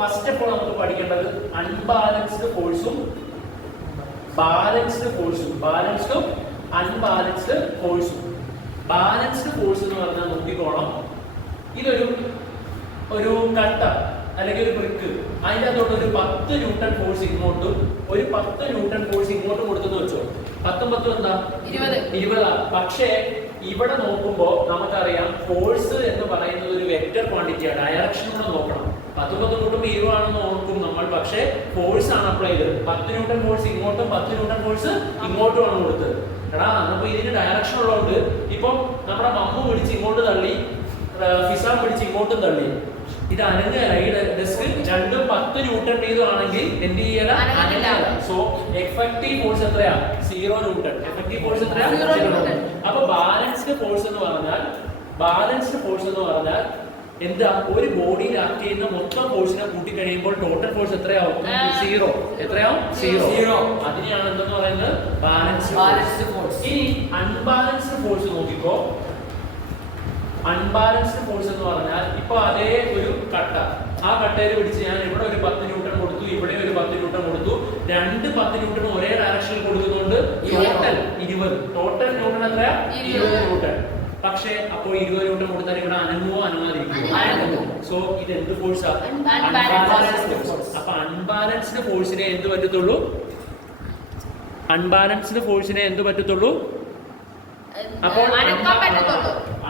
First of all നമുക്ക് പഠിക്കേണ്ടത് unbalanced ഫോഴ്സും ബാലൻസ്ഡ് ഫോഴ്സും. ബാലൻസ്ഡും അൺബാലൻസ്ഡ് ഫോഴ്സും. ബാലൻസ്ഡ് ഫോഴ്സ് എന്ന് പറഞ്ഞാൽ നോക്കിക്കോണം, ഒരു കട്ട അല്ലെങ്കിൽ ഒരു ബ്രിക്ക്, അതിൻ്റെ അകത്തോട്ട് ഒരു 10 ന്യൂട്ടൺ ഫോഴ്സ് ഇങ്ങോട്ടും ഒരു 10 ന്യൂട്ടൺ ഫോഴ്സ് ഇങ്ങോട്ടും കൊടുത്തെന്ന് വെച്ചോ. 10 10 എന്താ 20. പക്ഷേ ഇവിടെ നോക്കുമ്പോൾ നമുക്കറിയാം ഫോഴ്സ് എന്ന് പറയുന്നത് ഒരു വെക്റ്റർ ക്വാണ്ടിറ്റിയാണ്. ഡയറക്ഷൻ കൂടെ നോക്കണം. 10 10 കൂട്ടുമ്പോൾ 20 ആണെന്ന് നോക്കും നമ്മൾ. പക്ഷേ ഫോഴ്സ് ആണ് അപ്ലൈ ചെയ്തത്. 10 ന്യൂട്ടൺ ഫോഴ്സ് ഇങ്ങോട്ടും 10 ന്യൂട്ടൺ ഫോഴ്സ് ഇങ്ങോട്ടും ആണ് കൊടുത്തത്. എടാ അപ്പൊ ഇതിന് ഡയറക്ഷൻ ഉള്ളതുകൊണ്ട് ഇപ്പം നമ്മുടെ മമ്മു പിടിച്ച് ഇങ്ങോട്ട് തള്ളി, ഫിസാം പിടിച്ച് ഇങ്ങോട്ടും തള്ളി, ഇത് അനങ്ങല. ഈ ഡെസ്ക് രണ്ടും 10 ന്യൂട്ടൺ വീതമാണെങ്കിൽ എന്ത് ചെയ്യല? അനങ്ങല. സോ എഫക്റ്റീവ് ഫോഴ്സ് എത്രയാ? 0 ന്യൂട്ടൺ. എഫക്റ്റീവ് ഫോഴ്സ് എത്രയാ? 0 ന്യൂട്ടൺ. അപ്പൊ ബാലൻസ്ഡ് ഫോഴ്സ് എന്ന് പറഞ്ഞാൽ എന്താ? ഒരു ബോഡിയിൽ ആക്ട് ചെയ്യുന്ന മൊത്തം ഫോഴ്സിനെ കൂട്ടി കഴിയുമ്പോൾ ടോട്ടൽ ഫോഴ്സ് എത്രയാവും? 0. എത്രയാവും? 0. അതിനെയാണ് എന്തെന്ന് പറയുന്നത്? Balanced force. ഇനി അൺബാലൻസ്ഡ് ഫോഴ്സ് നോക്കിക്കോ. അൺബാലൻസ്ഡ് ഫോഴ്സ് എന്ന് പറഞ്ഞാൽ ഇപ്പൊ അതേ ഒരു കട്ട, ആ കട്ടയിൽ പിടിച്ച് ഞാൻ ഇവിടെ ഒരു 10 ന്യൂട്ടൺ കൊടുത്തു, ഇവിടെ ഒരു 10 ന്യൂട്ടൺ കൊടുത്തു, രണ്ട് 10 ന്യൂട്ടൺ ഒരേ ഡയറക്ഷനിൽ കൊടുക്കുന്നതുകൊണ്ട് ടോട്ടൽ 20. ടോട്ടൽ ന്യൂട്ടൺ എത്രയാ? 20 ന്യൂട്ടൺ. പക്ഷേ അപ്പോൾ 20 ന്യൂട്ടൺ കൊടുത്താൽ ഇവിടെ അനങ്ങുമോ അനങ്ങാതിരിക്കുമോ? സോ ഇത് എന്ത് ഫോഴ്സാ? Unbalanced force. അപ്പൊ അൺബാലൻസ്ഡ് ഫോഴ്സിനെ എന്ത് പറ്റത്തുള്ളൂ? അൺബാലൻസ്ഡ് ഫോഴ്സിനെ എന്ത് പറ്റത്തുള്ളൂ? അപ്പോൾ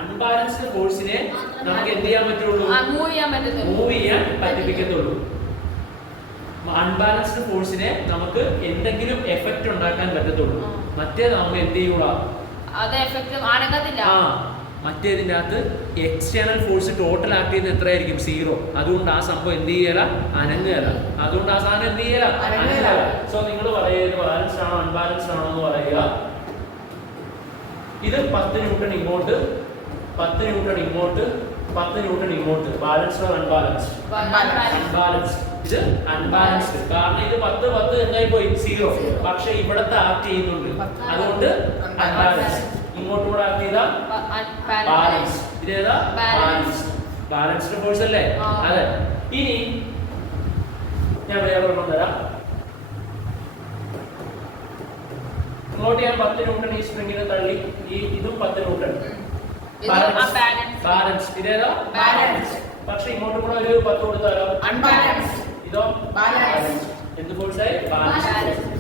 അൺബാലൻസ്ഡ് ഫോഴ്സിനെ നമുക്ക് എന്ത് ചെയ്യാൻ പറ്റുള്ളൂ? മൂവ് ചെയ്യാൻ പറ്റിപ്പിക്കത്തുള്ളൂ. അൺബാലൻസ്ഡ് ഫോഴ്സിനെ നമുക്ക് എന്തെങ്കിലും എഫക്റ്റ് ഉണ്ടാക്കാൻ പറ്റത്തുള്ളൂ. മറ്റേത് നമുക്ക് എന്ത് ചെയ്യൂല? മറ്റേതിൻ്റെ അകത്ത് എക്സ്റ്റേണൽ ഫോഴ്സ് ടോട്ടൽ ആക്ട് ചെയ്യുന്നത് എത്രയായിരിക്കും? 0. അതുകൊണ്ട് ആ സംഭവം എന്ത് ചെയ്യല? അനങ്ങുകയല്ല. അതുകൊണ്ട് ആ സാധനം എന്ത് ചെയ്യല? അനങ്ങുകയല്ല. സോ നിങ്ങൾ പറയുക ബാലൻസ്ഡ് ആണോ അൺബാലൻസ്ഡ് ആണോ എന്ന് പറയുക. ഇത് 10 ന്യൂട്ടൺ ഇങ്ങോട്ട്, 10 ന്യൂട്ടൺ ഇങ്ങോട്ട്, 10 ന്യൂട്ടൺ ഇങ്ങോട്ട്. Balanced or unbalanced? അൺബാലൻസ്ഡ്. ഇത് അൺബാലൻസ്ഡ്. കാരണം ഇത് 10 10 എന്തായി പോയി? 0. പക്ഷെ ഇവിടത്തെ ആക്ട് ചെയ്യുന്നുണ്ട്, അതുകൊണ്ട് അൺബാലൻസ്ഡ്. ഇങ്ങോട്ട് കൂടെ ആക്ട് ചെയ്താൽ ബാലൻസ്ഡ്. ഇതേതാ? ബാലൻസ്ഡ്. ബാലൻസ്ഡ് ഫോഴ്സ് അല്ലേ? അതെ. ഇനി ഞാൻ വേറെ ഒരെണ്ണം തരാം. ഇങ്ങോട്ട് ഞാൻ 10 ന്യൂട്ടൺ ഈ സ്പ്രിങ്ങിനെ തള്ളി, ഇതും 10 ന്യൂട്ടൺ. ബാലൻസ്. ഇതേതാ? ബാലൻസ്. പക്ഷെ ഇങ്ങോട്ട് കൂടെ ഒരു 10 കൊടുത്താലോ? അൺബാലൻസ്. ഇതോ? ബാലൻസ്. എന്ത് ഫോഴ്സ് ആയി? ബാലൻസ്.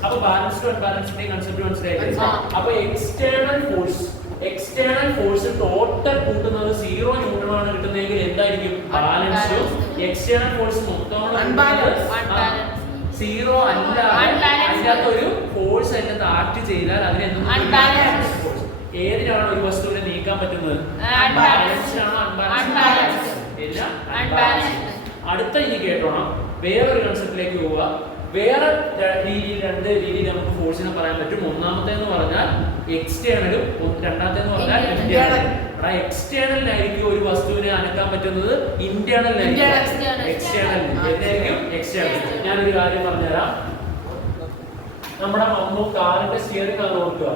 അപ്പൊ ബാലൻസ്ഡ് അൺബാലൻസ്ഡ് കൺസെപ്റ്റ് മനസ്സിലായി. അപ്പൊ എക്സ്റ്റേണൽ ഫോഴ്സ് ടോട്ടൽ കൂട്ടുന്നത് 0 ന്യൂട്ടൺ ആണ് കിട്ടുന്നതെങ്കിൽ എന്തായിരിക്കും? ബാലൻസ്ഡ്. എക്സ്റ്റേണൽ ഫോഴ്സ് മൊത്തം 0 അല്ല, അതിനകത്ത് ഒരു ഫോഴ്സ് അതിനകത്ത് ആക്ട് ചെയ്താൽ അതിനെ എന്തെന്ന് ഫോഴ്സ്. ഏതിനാണ് ഒരു വസ്തുവിനെ നീക്കാൻ പറ്റുന്നത്? ബാലൻസ്ഡ് ആണോ അൺബാലൻസ്ഡ്? എല്ലാം അൺബാലൻസ്ഡ്. അടുത്ത ഇനി കേട്ടോണം, വേറൊരു കൺസെപ്റ്റിലേക്ക് പോവുക. വേറെ രണ്ട് രീതിയിൽ നമുക്ക് ഫോഴ്സിനെ പറയാൻ പറ്റും. ഒന്നാമത്തേന്ന് പറഞ്ഞാൽ എക്സ്റ്റേണലും, രണ്ടാമത്തേന്ന് പറഞ്ഞാൽ ഇന്റേണൽ. എക്സ്റ്റേണലിനായിരിക്കും ഒരു വസ്തുവിനെ അനക്കാൻ പറ്റുന്നത്, ഇന്റേണലിനായിരിക്കും എക്സ്റ്റേണൽ. എന്തായിരിക്കും? എക്സ്റ്റേണൽ. ഞാനൊരു കാര്യം പറഞ്ഞുതരാം. നമ്മുടെ മമ്മു കാറിന്റെ സ്റ്റിയറിംഗ് ആണ് നോക്കുക.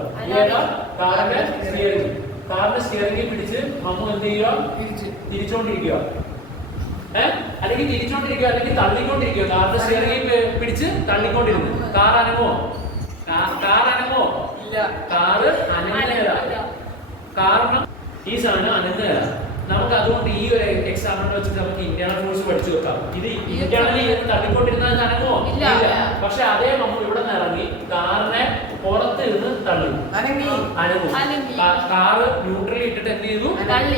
കാറിന്റെ സ്റ്റിയറിംഗ് പിടിച്ച് മമ്മു എന്ത് ചെയ്യുക? തിരിച്ചോണ്ടിരിക്കുക. അല്ലെങ്കിൽ തിരിച്ചോണ്ടിരിക്കുക, അല്ലെങ്കിൽ തള്ളിക്കൊണ്ടിരിക്കുക. കാറിന്റെ സ്റ്റിയറിംഗ് പിടിച്ച് തള്ളിക്കൊണ്ടിരുന്നു. കാർ അനങ്ങുമോ? കാർ അനങ്ങുമോ? ഇല്ല. കാറ് അനങ്ങുകയല്ല. കാരണം ഈ സാധനം അനങ്ങുകയല്ല. നമുക്ക് അതുകൊണ്ട് ഈ ഒരു എക്സാമ്പിൾ വെച്ചിട്ട് നമുക്ക് ഇന്റേണൽ ഫോഴ്സ് പഠിച്ചു വെക്കാം. ഇത് ഇന്റേണലി തള്ളിക്കൊണ്ടിരുന്നത് അനങ്ങുമോ? ഇല്ല. പക്ഷെ അതേ നമ്മൾ ഇവിടെ നിന്ന് ഇറങ്ങി കാറിനെ പുറത്ത് ഇരുന്ന് തള്ളി, അനങ്ങും. കാറ് ന്യൂട്രലി ഇട്ടിട്ട് എന്ത് ചെയ്തു?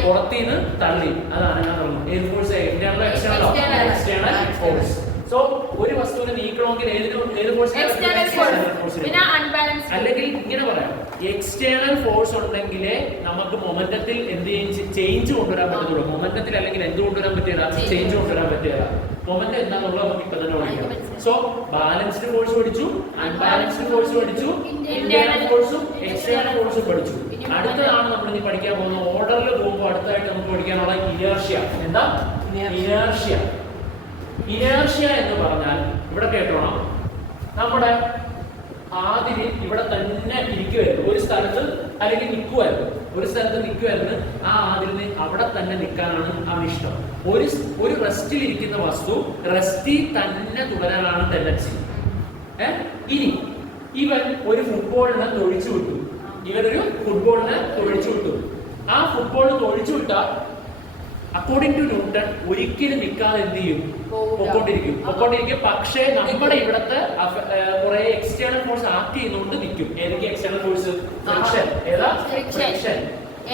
പുറത്ത് നിന്ന് തള്ളി, അത് അനങ്ങാൻ തുടങ്ങും. ഏത് ഫോഴ്സ്? ഇന്റേണലോ എക്സ്റ്റേണലോ? External force. സോ ഒരു വസ്തുവിനെ നീക്കണമെങ്കിൽ ഏത് ഫോഴ്സ്? അല്ലെങ്കിൽ ഇങ്ങനെ പറയാം, എക്സ്റ്റേണൽ ഫോഴ്സ് ഉണ്ടെങ്കിലേ നമുക്ക് മൊമെന്റത്തിൽ എന്ത് ചേഞ്ച് കൊണ്ടുവരാൻ പറ്റത്തുള്ളൂ. മൊമെന്റത്തിൽ അല്ലെങ്കിൽ എന്ത് കൊണ്ടുവരാൻ പറ്റില്ല? ചേഞ്ച് കൊണ്ടുവരാൻ പറ്റില്ല. മൊമെന്റ് എന്താണെന്നുള്ളത് നമുക്ക് ഇപ്പൊ തന്നെ പഠിക്കാം. സോ ബാലൻസ്ഡ് ഫോഴ്സ് പഠിച്ചു, അൺബാലൻസ്ഡ് ഫോഴ്സ് പഠിച്ചു, ഇന്റേണൽ ഫോഴ്സും എക്സ്റ്റേണൽ ഫോഴ്സും പഠിച്ചു. അടുത്തതാണ് നമ്മൾ ഇനി പഠിക്കാൻ പോകുന്നത്. ഓർഡറിൽ പോകുമ്പോൾ അടുത്തായിട്ട് നമുക്ക് പഠിക്കാനുള്ള ഇനേർഷ്യ. എന്താ? ഇനേർഷ്യ. ഇനേർഷ്യ എന്ന് പറഞ്ഞാൽ ഇവിടെ കേട്ടോണം, നമ്മുടെ ആദ്യം ഇവിടെ തന്നെ ഇരിക്കുമായിരുന്നു, ഒരു സ്ഥലത്ത് അല്ലെങ്കിൽ നിൽക്കുമായിരുന്നു. ഒരു സ്ഥലത്ത് നിൽക്കുമായിരുന്നു, ആ ആദിലിന് അവിടെ തന്നെ നിൽക്കാനാണ് അവന് ഇഷ്ടം. ഒരു റെസ്റ്റിൽ ഇരിക്കുന്ന വസ്തു റെസ്റ്റിൽ തന്നെ തുടരാനാണ് ടെൻഡൻസി. ഇനി ഇവൻ ഒരു ഫുട്ബോളിനെ തൊഴിച്ചു വിട്ടു. ആ ഫുട്ബോൾ തൊഴിച്ചു വിട്ടാൽ അക്കോർഡിംഗ് ടു ന്യൂട്ടൺ ഒരിക്കലും നിൽക്കാതെ എന്ത് ചെയ്യും? പൊക്കോണ്ടിരിക്കും. പക്ഷേ നമ്മുടെ ഇവിടത്തെ കുറെ എക്സ്റ്റേണൽ ഫോഴ്സ് ആക്ട് ചെയ്യുന്നതുകൊണ്ട് നിൽക്കും. ഏതൊക്കെ എക്സ്റ്റേണൽ ഫോഴ്സ്? ഫ്രിക്ഷൻ. ഏതാ? ഫ്രിക്ഷൻ,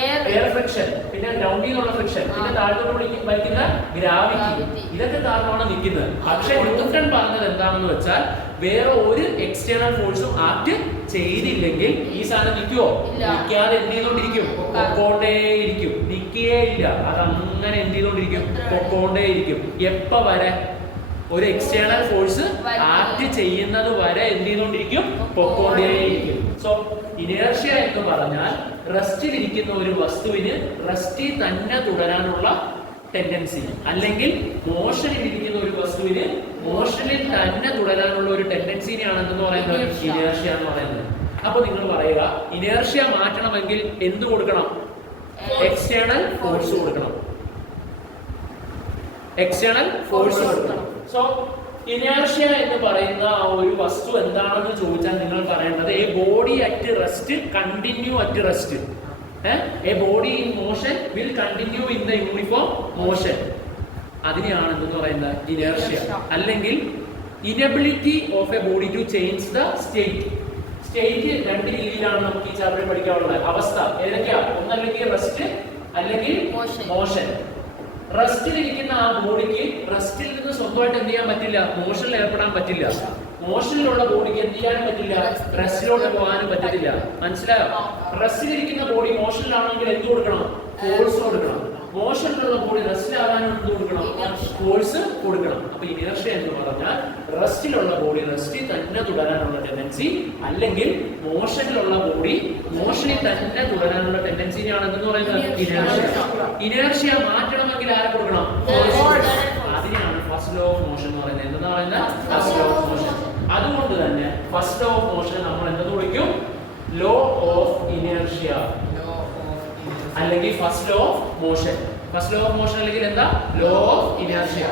എയർ ഫ്രിക്ഷൻ, പിന്നെ ഗ്രൗണ്ടിൽ നിന്നുള്ള ഫ്രിക്ഷൻ, പിന്നെ താഴത്തോട്ട് വലിക്കുന്ന ഗ്രാവിറ്റി. ഇതൊക്കെ കാരണമാണ് നിൽക്കുന്നത്. പക്ഷെ ന്യൂട്ടൺ പറഞ്ഞത് എന്താണെന്ന് വെച്ചാൽ വേറെ ഒരു എക്സ്റ്റേണൽ ഫോഴ്സും ആക്ട് ചെയ്തില്ലെങ്കിൽ ഈ സാധനം നിൽക്കുവോ? നിൽക്കാതെ എന്ത് ചെയ്തോണ്ടിരിക്കും? പൊക്കോണ്ടേയിരിക്കും. നിൽക്കുകയില്ല, അതങ്ങനെ എന്ത് ചെയ്തോണ്ടിരിക്കും? പൊക്കോണ്ടേയിരിക്കും. എപ്പ വരെ? ഒരു എക്സ്റ്റേണൽ ഫോഴ്സ് ആക്ട് ചെയ്യുന്നത് വരെ എന്ത് ചെയ്തോണ്ടിരിക്കും? പൊക്കോണ്ടേയിരിക്കും. സോ ഇനേർഷ്യ എന്ന് പറഞ്ഞാൽ റെസ്റ്റിൽ ഇരിക്കുന്ന ഒരു വസ്തുവിന് റെസ്റ്റിൽ തന്നെ തുടരാനുള്ള ടെൻഡൻസി, അല്ലെങ്കിൽ മോഷനിൽ ഇരിക്കുന്ന ഒരു വസ്തുവിന് മോഷനിൽ തന്നെ തുടരാനുള്ള ഒരു ടെൻഡൻസിനെയാണ് എന്തെന്ന് പറയുന്നത്? ഇനേർഷ്യ എന്ന് പറയുന്നത്. അപ്പൊ നിങ്ങൾ പറയുക, ഇനേർഷ്യ മാറ്റണമെങ്കിൽ എന്ത് കൊടുക്കണം? എക്സ്റ്റേണൽ ഫോഴ്സ് കൊടുക്കണം. സോ ഇനേർഷ്യ എന്ന് പറയുന്ന ആ ഒരു വസ്തു എന്താണെന്ന് ചോദിച്ചാൽ നിങ്ങൾ പറയേണ്ടത് a body at rest continue at rest. A body in motion will continue in the uniform motion. അതിനെയാണ് എന്ന് പറയുന്നത് ഇനേർഷ്യ. അല്ലെങ്കിൽ inability of a body to change the state. രണ്ട് രീതിയിലാണ് നമുക്ക് ഈ ചാപ്റ്ററിൽ പഠിക്കാനുള്ളത്. അവസ്ഥ ഏതൊക്കെയാ? ഒന്നല്ലെങ്കിൽ റെസ്റ്റ്, അല്ലെങ്കിൽ മോഷൻ. റെസ്റ്റിൽ ഇരിക്കുന്ന ആ ബോഡിക്ക് റെസ്റ്റിൽ നിന്ന് സ്വന്തമായിട്ട് എന്ത് ചെയ്യാൻ പറ്റില്ല? മോഷനിൽ ഏർപ്പെടാൻ പറ്റില്ല. മോഷനിലുള്ള ബോഡിക്ക് എന്ത് ചെയ്യാനും പറ്റില്ല? റെസ്റ്റിലോട്ട് പോകാനും പറ്റത്തില്ല. മനസ്സിലായോ? റെസ്റ്റിലിരിക്കുന്ന ബോഡി മോഷനിലാണെങ്കിൽ എന്ത് കൊടുക്കണം? ഫോഴ്സ് കൊടുക്കണം. മോഷനിലുള്ള ബോഡി റെസ്റ്റിലാകാനും എന്ത് കൊടുക്കണം? ഫോഴ്സ് കൊടുക്കണം. അപ്പൊ ഇനേർഷ്യ എന്ന് പറഞ്ഞാൽ റെസ്റ്റിലുള്ള ബോഡി റെസ്റ്റിൽ തന്നെ തുടരാനുള്ള ടെൻഡൻസി, അല്ലെങ്കിൽ മോഷനിലുള്ള ബോഡി മോഷനിൽ തന്നെ തുടരാനുള്ള ടെൻഡൻസിനെയാണ് എന്ന് പറയുന്നത് ഇനേർഷ്യ. ഇനേർഷ്യ മാറ്റണമെങ്കിൽ ആരെ കൊടുക്കണം? അതിനെയാണ് ഫസ്റ്റ് ലോ ഓഫ് മോഷൻ എന്ന് പറയുന്നത്. എന്താ പറയുന്നത്? First law of motion. അതുകൊണ്ട് തന്നെ ഫസ്റ്റ് ലോ ഓഫ് മോഷൻ നമ്മൾ എന്തെന്ന് വിളിക്കും? ലോ ഓഫ് ഇനേർഷ്യ, അല്ലെങ്കിൽ first law of motion. First law of motion അല്ലെങ്കിൽ എന്താ? Law of inertia.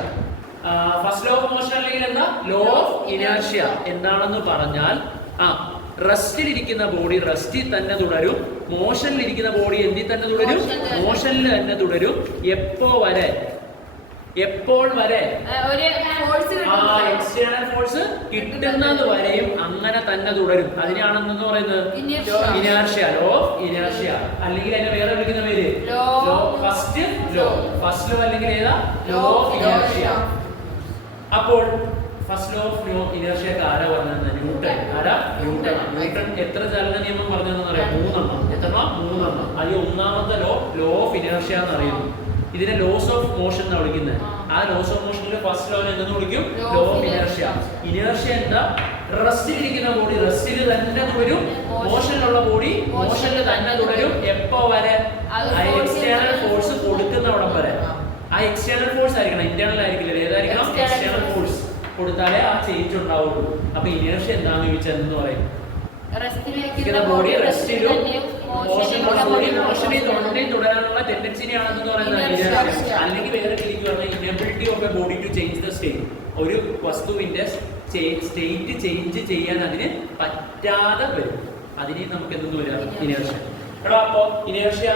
First law of motion അല്ലെങ്കിൽ എന്താ? Law of inertia. എന്താണെന്ന് പറഞ്ഞാൽ റെസ്റ്റിലിരിക്കുന്ന ബോഡി റെസ്റ്റിൽ തന്നെ തുടരും, മോഷനിലിരിക്കുന്ന ബോഡി എന്തിൽ തന്നെ തുടരും? മോഷനിൽ തന്നെ തുടരും. എപ്പോൾ വരെ? എക്സ്റ്റേണൽ ഫോഴ്സ് കിട്ടുന്നത് വരെയും അങ്ങനെ തന്നെ തുടരും. അതിനാണെന്ന് പറയുന്നത് ഇനേർഷ്യ, ലോ ഓഫ് ഇനേർഷ്യ. അല്ലെങ്കിൽ അതിനെ വേറെ വിളിക്കുന്ന പേര് ഫസ്റ്റ് ലോ അല്ലെങ്കിൽ ഏതാ? Law of inertia. അപ്പോൾ ഫസ്റ്റ് ലോ ഓഫ് ഇനേർഷ്യക്ക് ആരാ പറഞ്ഞത്? ന്യൂട്ടൺ. ന്യൂട്ടൺ എത്ര ചലന നിയമം പറഞ്ഞതെന്ന് അറിയാം? 3. അതിൽ ഒന്നാമത്തെ ലോ ഓഫ് ഇനേർഷ്യ എന്ന് അറിയുന്നു. ഇതിനെ ലോസ് ഓഫ് മോഷൻ എന്നാണ് വിളിക്കുന്നത്. ആ ലോസ് ഓഫ് മോഷനിലെ ഫസ്റ്റ് ലോ എന്തെന്ന് വിളിക്കും? Law of inertia. ഇനേർഷ്യ എന്താ? റെസ്റ്റിലിരിക്കുന്ന ബോഡി റെസ്റ്റിൽ തന്നെ തുടരും, മോഷനിലുള്ള ബോഡി മോഷനിൽ തന്നെ തുടരും. എപ്പോ വരെ? എക്സ്റ്റേണൽ ഫോഴ്സ് കൊടുക്കുന്നവിടം വരെ. ആ എക്സ്റ്റേണൽ ഫോഴ്സ് ആയിരിക്കണം, ഇന്റേണൽ ആയിരിക്കില്ല. ഏതായിരിക്കണം? എക്സ്റ്റേണൽ ഫോഴ്സ് കൊടുത്താലേ ആ ചേഞ്ച് ഉണ്ടാവുള്ളൂ. അപ്പൊ ഇനേർഷ്യ എന്താന്ന് ചോദിച്ചാൽ എന്ന് പറയും? ബോഡി റെസ്റ്റിലും മോഷനിൽ തുടരാനുള്ള ടെൻഡൻസിനെയാണെന്ന് പറയുന്നത് ഇനേർഷ്യ. അല്ലെങ്കിൽ വേറെ രീതിക്ക് പറഞ്ഞാൽ inability of a body to change the state. ഒരു വസ്തുവിന്റെ സ്റ്റേറ്റ് ചേഞ്ച് ചെയ്യാൻ അതിന് പറ്റാതെ വരും. അതിനെ നമുക്ക് എന്തെന്ന് വരാം? ഇനേർഷ്യ. അപ്പൊ ഇനേർഷ്യ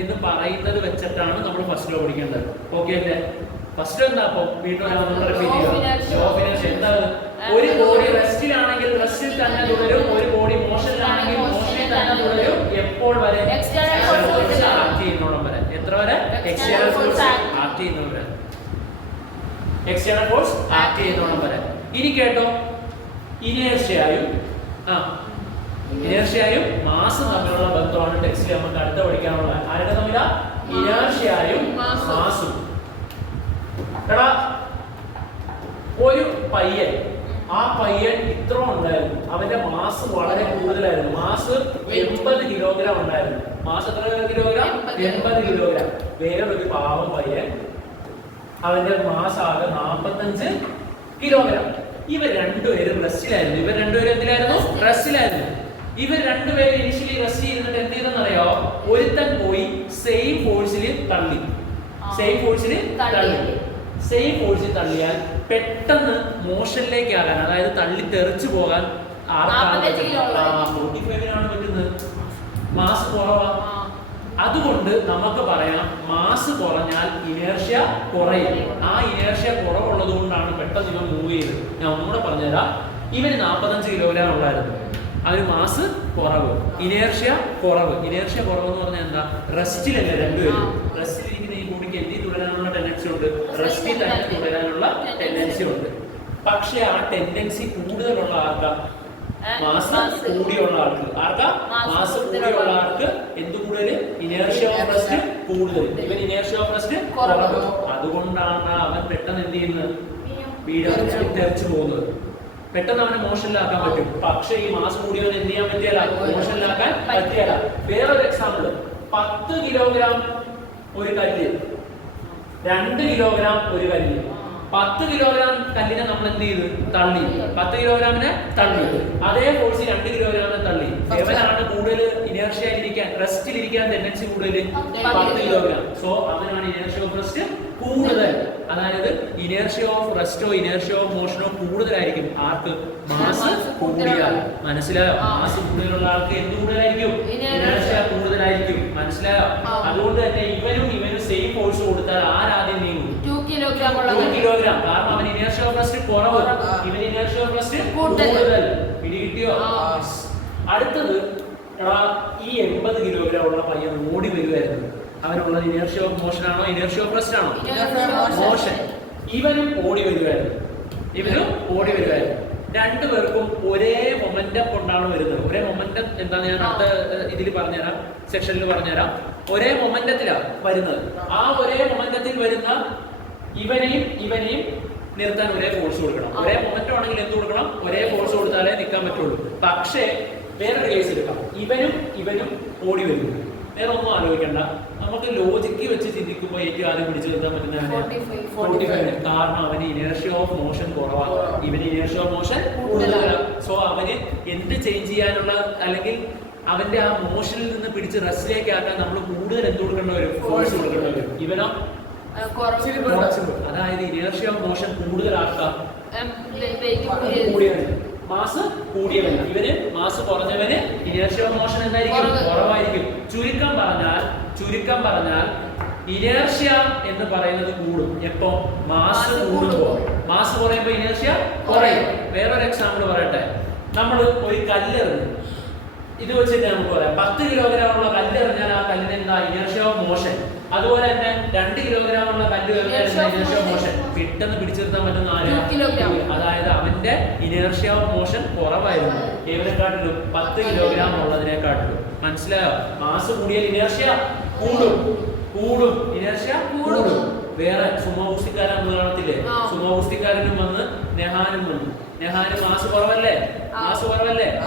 എന്ന് പറയുന്നത് വെച്ചിട്ടാണ് നമ്മൾ ഫസ്റ്റ് ലോ പഠിക്കേണ്ടത്. ഓക്കെ അല്ലേ? ഫസ്റ്റ് എന്താ? അപ്പൊ വീണ്ടും റിപ്പീറ്റ് ചെയ്യുക. ലോ ഓഫ് ഇനേർഷ്യ എന്താണ്? ഒരു ബോഡി റെസ്റ്റിലാണെങ്കിൽ റെസ്റ്റിൽ തന്നെ തുടരും, ഒരു ബോഡി മോഷനിലാണെങ്കിൽ മോഷനിൽ തന്നെ തുടരും. എപ്പോൾ വരെ? എക്സ്റ്റേണൽ ഫോഴ്സ് ആക്ട് ചെയ്യുന്നോളം വരെ. എത്ര വരെ? എക്സ്റ്റേണൽ ഫോഴ്സ് ആക്ട് ചെയ്യുന്നോളം വരെ. എക്സ്റ്റേണൽ ഫോഴ്സ് ആക്ട് ചെയ്യുന്നോളം വരെ. ഇനി കേട്ടോ, ഇനേർഷ്യയും മാസും തമ്മിലുള്ള ബന്ധമാണ് ടെക്സ്റ്റിൽ നമുക്ക് അടുത്ത പഠിക്കാനുള്ള. ആരുടെ തമ്മിലാ? ഇനേർഷ്യയും മാസും. എടാ, ഒരു പയ്യൻ, ആ പയ്യൻ ഇത്ര ഉണ്ടായിരുന്നു, അവന്റെ മാസ് വളരെ കൂടുതലായിരുന്നു. മാസ് 80 കിലോഗ്രാം ഉണ്ടായിരുന്നു. മാസ് എത്ര കിലോഗ്രാം? 80 കിലോഗ്രാം. വേറൊരു പാവം പയ്യൻ, അവന്റെ മാസ് ആകെ 45 കിലോഗ്രാം. ഇവർ രണ്ടുപേരും റെസ്റ്റിലായിരുന്നു. എന്തിലായിരുന്നു? റെസ്റ്റിലായിരുന്നു. ഇവർ രണ്ടുപേരും ഇനിഷ്യലി റെസ്റ്റ് ചെയ്തിട്ട് എന്ത് ചെയ്തെന്നറിയോ? ഒരുത്തൻ പോയി സെയിം ഫോഴ്സിൽ തള്ളി. സെയിം ഫോഴ്സിൽ തള്ളിയാൽ പെട്ടെന്ന് മോഷനിലേക്ക് ആകാൻ, അതായത് തള്ളി തെറിച്ചു പോകാൻ 45-നാണ് പറ്റുന്നത്. മാസ് കുറവാ. അതുകൊണ്ട് നമുക്ക് പറയാം മാസ് കുറഞ്ഞാൽ ഇനേർഷ്യ കുറയും. ആ ഇനേർഷ്യ കുറവുള്ളത് കൊണ്ടാണ് പെട്ടെന്ന് ഇവൻ മൂവ് ചെയ്തത്. ഞാൻ ഒന്നുകൂടെ പറഞ്ഞുതരാം. ഇവന് 45 കിലോഗ്രാം ഉള്ളായിരുന്നു, അതിന് മാസ് കുറവ്, ഇനേർഷ്യ കുറവ്. ഇനേർഷ്യ കുറവെന്ന് പറഞ്ഞാൽ എന്താ? റെസ്റ്റിലല്ല രണ്ടുപേരും. റെസ്റ്റിലിരിക്കുന്ന ഈ ബോഡിക്ക് എന്തി തുടരാനുള്ള ടെൻഡൻസി ഉണ്ട്, റെസ്റ്റിൽ തന്നെ തുടരാനുള്ള ടെൻഡൻസി ഉണ്ട്. പക്ഷെ ആ ടെൻഡൻസി കൂടുതലുള്ള ആർക്കാ? മാസ് കൂടിയുള്ള ആൾക്ക്. ആർക്കാ? മാസ് കൂടിയുള്ള ആൾക്ക് എന്ത് കൂടുതൽ? ഇനേർഷ്യ ഓഫ് റെസ്റ്റ് കൂടുതൽ. ഇവൻ ഇനേർഷ്യ ഓഫ് റെസ്റ്റ് കുറവ്. അതുകൊണ്ടാണ് അവൻ പെട്ടെന്ന് എന്ത് ചെയ്യുന്നത്? തെറിച്ചു പോകുന്നത്. പെട്ടെന്ന് അവനെ മോഷനിലാക്കാൻ പറ്റും. പക്ഷെ ഈ മാസ് കൂടിയവൻ എന്ത് ചെയ്യാൻ പറ്റിയല്ല? മോഷനിലാക്കാൻ പറ്റിയല്ല. വേറൊരു എക്സാമ്പിൾ, 10 കിലോഗ്രാം ഒരു കല്ല്, 2 കിലോഗ്രാം ഒരു കല്ല്. 10 കിലോഗ്രാം കല്ലിനെ നമ്മൾ എന്ത് ചെയ്തു? തള്ളി. 10 കിലോഗ്രാമിനെ തള്ളി. അതേ ഫോഴ്സ് 2 കിലോഗ്രാമിനെ തള്ളി. എവനാണ് കൂടുതൽ ഇനേർഷ്യയിലിരിക്കാൻ, റെസ്റ്റിലിരിക്കാൻ ടെൻഡൻസി കൂടുതൽ? 10 കിലോഗ്രാം. സോ അവനാണ് ഇനേർഷ്യ ഓഫ് റെസ്റ്റ് കൂടുതൽ. അതായത് ഇനേർഷ്യ ഓഫ് റെസ്റ്റോ ഇനേർഷ്യ ഓഫ് മോഷനോ കൂടുതലായിരിക്കും ആർക്ക്? മാസ് കൂടിയാൽ. മനസ്സിലായോ? മാസ് കൂടുതലുള്ള ആൾക്ക് എന്ത് കൂടുതലായിരിക്കും? ഇനേർഷ്യ കൂടുതലായിരിക്കും. മനസ്സിലായോ? അതുകൊണ്ട് തന്നെ ഇവനും സെയിം ഫോഴ്സ് കൊടുത്താൽ ആരാദ്യം നീങ്ങും? 2 കിലോഗ്രാം. കാരണം അവൻ ഇനേർഷ്യ ഓഫ് റെസ്റ്റ് കുറവ്, ഇവൻ ഇനേർഷ്യ ഓഫ് റെസ്റ്റ് കൂടുതൽ. പിടികിട്ടിയോ? അടുത്തത്, ഈ 80 കിലോഗ്രാം ഉള്ള പയ്യൻ ഓടി വരുമായിരുന്നു. അവനുള്ള ഇനേർഷ്യ ഓഫ് മോഷൻ ആണോ ഇനേർഷ്യ ഓഫ് റെസ്റ്റ് ആണോ? മോഷൻ. ഇവനും ഓടി വരുമായിരുന്നു. രണ്ടുപേർക്കും ഒരേ മൊമെന്റം കൊണ്ടാണ് വരുന്നത്. ഒരേ മൊമെന്റം എന്താന്ന് ഞാൻ അടുത്ത ഇതിൽ പറഞ്ഞുതരാം, സെക്ഷനിൽ പറഞ്ഞുതരാം. ഒരേ മൊമെന്റത്തിലാണ് വരുന്നത്. ആ ഒരേ മൊമെന്റത്തിൽ വരുന്ന ഇവനെയും നിർത്താൻ ഒരേ ഫോഴ്സ് കൊടുക്കണം. ഒരേ മൊമെന്റം ആണെങ്കിൽ എന്ത് കൊടുക്കണം? ഒരേ ഫോഴ്സ് കൊടുത്താലേ നിൽക്കാൻ പറ്റുള്ളൂ. പക്ഷേ വേറൊരു കേസ് എടുക്കാം. ഇവനും ഓടി വരുന്നു. വേറെ ഒന്നും ആലോചിക്കണ്ട. നമുക്ക് ലോജിക്ക് വെച്ച് ചിന്തിക്കുമ്പോൾ ഏറ്റവും ആദ്യം പിടിച്ചു നിർത്താൻ പറ്റുന്നവന് 45. കാരണം അവന് ഇനേർഷ്യ ഓഫ് മോഷൻ കുറവാണ്, ഇവന് ഇനേർഷ്യ ഓഫ് മോഷൻ കൂടുതലാണ്. സോ അവന് എന്ത് ചേഞ്ച് ചെയ്യാനുള്ള, അല്ലെങ്കിൽ അവന്റെ ആ മോഷനിൽ നിന്ന് പിടിച്ച് റെസ്റ്റിലേക്ക് ആക്കാൻ നമ്മൾ കൂടുതൽ എന്ത് കൊടുക്കേണ്ട വരും? ഫോഴ്സ് കൊടുക്കേണ്ടി വരും. ഇവനോ? അതായത് ഇനേർഷ്യ ഓഫ് മോഷൻ കൂടുതലാക്കാം. മാസ് കൂടിയവന്, ഇവന് മാസ് കുറഞ്ഞവന് ഇനേർഷ്യ ഓഫ് മോഷൻ എന്തായിരിക്കും? കുറവായിരിക്കും. ചുരുക്കം പറഞ്ഞാൽ ഇനേർഷ്യ എന്ന് പറയുന്നത് കൂടും. എപ്പോ? മാസ് കൂടുമ്പോ. മാസ് കുറയുമ്പോ ഇനേർഷ്യ കുറയും. വേറൊരു എക്സാമ്പിൾ പറയട്ടെ. നമ്മൾ ഒരു കല്ലെറിഞ്ഞു, ഇത് വെച്ചിട്ട് നമുക്ക് പറയാം 10 കിലോഗ്രാം ഉള്ള കല്ലെറിഞ്ഞാൽ ആ കല്ലിന് എന്താ? Inertia of motion. അതുപോലെ തന്നെ 2 കിലോഗ്രാം ഉള്ള കല്ല് ഇനേർഷ്യ ഓഫ് മോഷൻ. പെട്ടെന്ന് പിടിച്ചു നിർത്താൻ പറ്റുന്ന അതായത് അവന്റെ ഇനേർഷ്യ ഓഫ് മോഷൻ കുറവായിരുന്നു ഇവനെക്കാട്ടിലും 10 കിലോഗ്രാം ഉള്ളതിനെക്കാട്ടിലും. മനസ്സിലായോ? മാസ് കൂടിയാൽ ഇനേർഷ്യ കൂടും. ഇനേർഷ്യ കൂടും. വേറെ സുമോഗുസ്തിക്കാരൻ കാണത്തില്ലേ? സുമോഗുസ്തിക്കാരനും വന്ന് നെഹാനും വന്നു. നെഹാന് മാസ് കുറവല്ലേ?